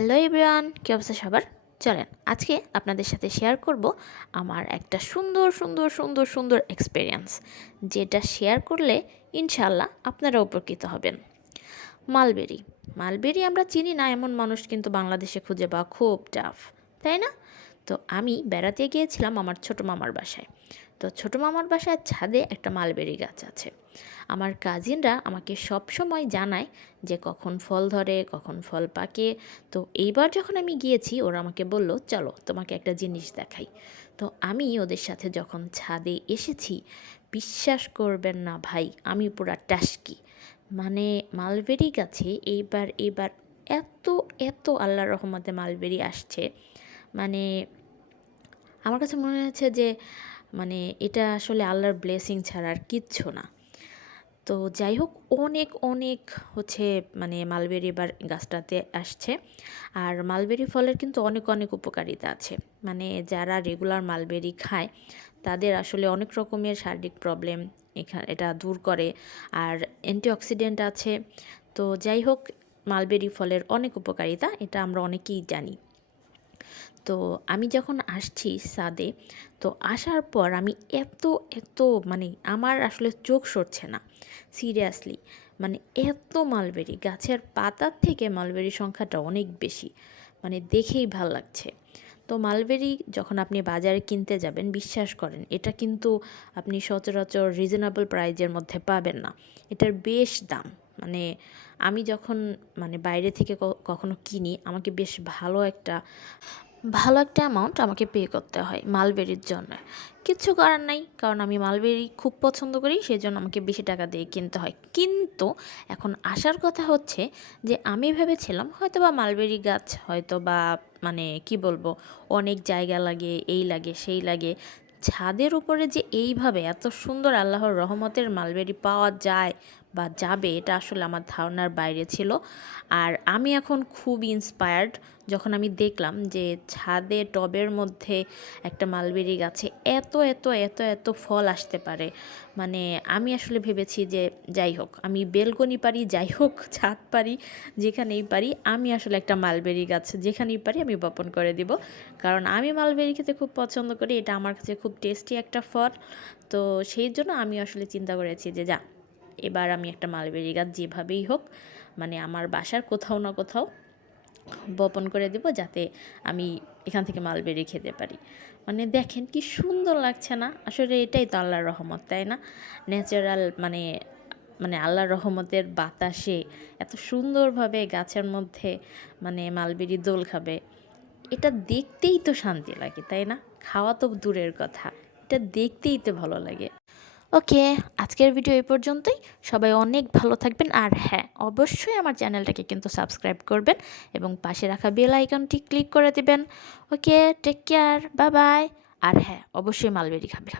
Hello everyone, কী অবস্থা সবার? চলেন আজকে আপনাদের সাথে শেয়ার করব আমার একটা সুন্দর সুন্দর সুন্দর সুন্দর এক্সপিরিয়েন্স, যেটা শেয়ার করলে ইনশাল্লাহ আপনারা উপকৃত হবেন। মালবেরি মালবেরি আমরা চিনি না এমন মানুষ কিন্তু বাংলাদেশে খুঁজে পাওয়া খুব টাফ, তাই না? তো আমি বেড়াতে গিয়েছিলাম আমার ছোটো মামার বাসায়। তো ছোটো মামার বাসায় ছাদে একটা মালবেরি গাছ আছে। আমার কাজিনরা আমাকে সব সময় জানায় যে কখন ফল ধরে, কখন ফল পাকে। তো এইবার যখন আমি গিয়েছি, ওরা আমাকে বলল চলো তোমাকে একটা জিনিস দেখাই। তো আমি ওদের সাথে যখন ছাদে এসেছি, বিশ্বাস করবেন না ভাই, আমি পুরা টাসকি। মানে মালবেরি গাছে এইবার এত এত আল্লাহর রহমতে মালবেরি আসছে। মানে আমার কাছে মনে হচ্ছে যে মানে এটা আসলে আল্লাহর ব্লেসিং ছাড়া আর কিচ্ছু না। তো যাই হোক, অনেক অনেক হচ্ছে মানে মালবেরি এবার গাছটাতে আসছে। আর মালবেরি ফলের কিন্তু অনেক অনেক উপকারিতা আছে। মানে যারা রেগুলার মালবেরি খায় তাদের আসলে অনেক রকমের শারীরিক প্রবলেম এটা দূর করে। আর অ্যান্টিঅক্সিডেন্ট আছে। তো যাই হোক, মালবেরি ফলের অনেক উপকারিতা, এটা আমরা অনেকেই জানি। তো আমি যখন আসছি ছাদে, তো আসার পর আমি এত এত মানে আমার আসলে চোখ সরছে না, সিরিয়াসলি। মানে এত মালবেরি, গাছের পাতার থেকে মালবেরি সংখ্যাটা অনেক বেশি, মানে দেখেই ভাল লাগছে। তো মালবেরি যখন আপনি বাজারে কিনতে যাবেন, বিশ্বাস করেন এটা কিন্তু আপনি সচরাচর রিজনেবল প্রাইজের মধ্যে পাবেন না। এটার বেশ দাম। মানে আমি যখন মানে বাইরে থেকে কখনো কিনি, আমাকে বেশ ভালো একটা অ্যামাউন্ট আমাকে পে করতে হয় মালবেরির জন্য। কিচ্ছু করার নাই, কারণ আমি মালবেরি খুব পছন্দ করি, সেই জন্য আমাকে বেশি টাকা দিয়ে কিনতে হয়। কিন্তু এখন আসার কথা হচ্ছে যে আমি ভেবেছিলাম হয়তো বা মালবেরি গাছ হয়তো বা মানে কি বলবো, অনেক জায়গা লাগে, এই লাগে সেই লাগে। ছাদের উপরে যে এইভাবে এত সুন্দর আল্লাহর রহমতের মালবেরি পাওয়া যায় বা যাবে, এটা আসলে আমার ধারণার বাইরে ছিল। আর আমি এখন খুব ইন্সপায়ার্ড যখন আমি দেখলাম যে ছাদে টবের মধ্যে একটা মালবেরি গাছে এত এত এত এত ফল আসতে পারে। মানে আমি আসলে ভেবেছি যে যাই হোক, আমি বেলকনি পারি, যাই হোক ছাদ পারি, যেখানেই পারি আমি আসলে একটা মালবেরি গাছ যেখানেই পারি আমি বপন করে দিব। কারণ আমি মালবেরি খেতে খুব পছন্দ করি, এটা আমার কাছে খুব টেস্টি একটা ফল। তো সেই জন্য আমি আসলে চিন্তা করেছি যে যা, এবার আমি একটা মালবেরি গাছ যেভাবেই হোক মানে আমার বাসার কোথাও না কোথাও বপন করে দেব, যাতে আমি এখান থেকে মালবেরি খেতে পারি। মানে দেখেন কি সুন্দর লাগছে না? আসলে এটাই তো আল্লাহর রহমত, তাই না? ন্যাচারাল মানে মানে আল্লাহর রহমতের বাতাসে এত সুন্দরভাবে গাছের মধ্যে মানে মালবেরি দোল খাবে, এটা দেখতেই তো শান্তি লাগে, তাই না? খাওয়া তো দূরের কথা, এটা দেখতেই তো ভালো লাগে। ওকে, আজকের ভিডিও এই পর্যন্তই। সবাই অনেক ভালো থাকবেন। আর হ্যাঁ, অবশ্যই আমার চ্যানেলটাকে কিন্তু সাবস্ক্রাইব করবেন এবং পাশে রাখা বেল আইকনটি ক্লিক করে দিবেন। ওকে, টেক কেয়ার, বাই বাই। আর হ্যাঁ, অবশ্যই মালবেরি খাবে।